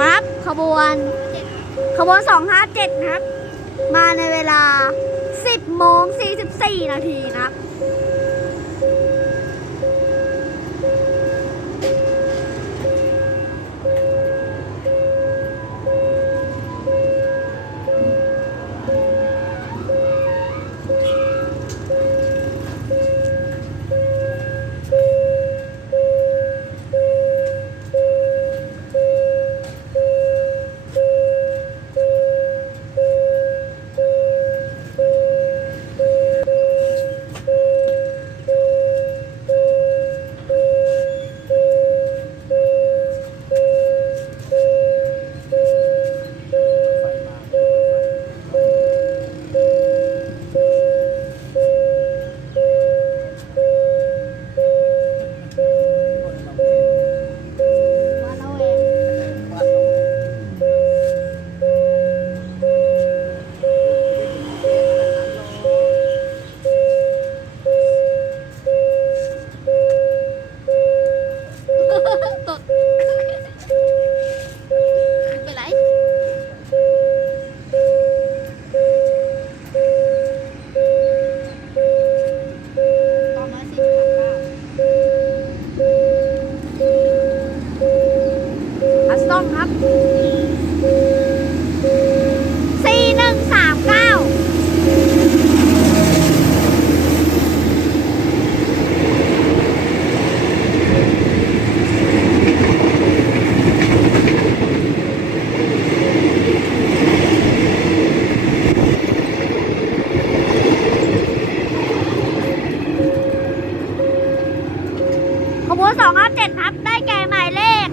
มับขบวน257นะครับ มาในเวลา 10:44 นาทีนะครับต้องครับขบวน257ครับได้แก่หมายเลข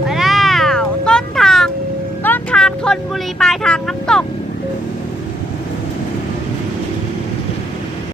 ไปแล้วต้นทางธนบุรีปลายทางน้ำตก